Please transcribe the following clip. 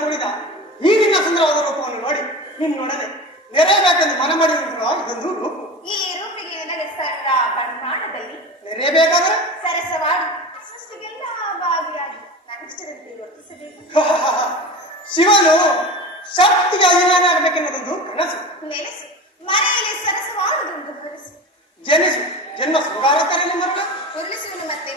ಕೂಡಿದ ಈ ನಿನ್ನ ಸುಂದರವಾದ ರೂಪವನ್ನು ನೋಡಿ ನಿನ್ನೊಡನೆ ನೆರೆಯಬೇಕೆಂದು ಮನ ಮಾಡಿರುವ ಇದೊಂದು ರೂಪ. ಈ ರೂಪಿಗೆ ನನಗೆ ಸರ್ವ ಬ್ರಹ್ಮಾಂಡದಲ್ಲಿ ನೆರೆಯಬೇಕಾದರೆ ಸರಸವಾಗಿ ಸೃಷ್ಟಿಗೆಲ್ಲ ಭಾಗಿಯಾಗಿ ನನ್ನಿಷ್ಟದಂತೆ ವರ್ತಿಸಬೇಕು. ಶಿವನು ಶಕ್ತಿಗೆ ಅಧೀನನಾಗಬೇಕೆನ್ನುವುದೊಂದು ಕನಸು. ನೆಲೆಸು ಮನೆಯಲ್ಲಿ ಸರಸವಾದುದೊಂದು ಕನಸು. ಜನಿಸು ಜನ್ಮ ಸುಗಾರಕರೇ. ಉರುಳಿಸುವನು ಮತ್ತೆ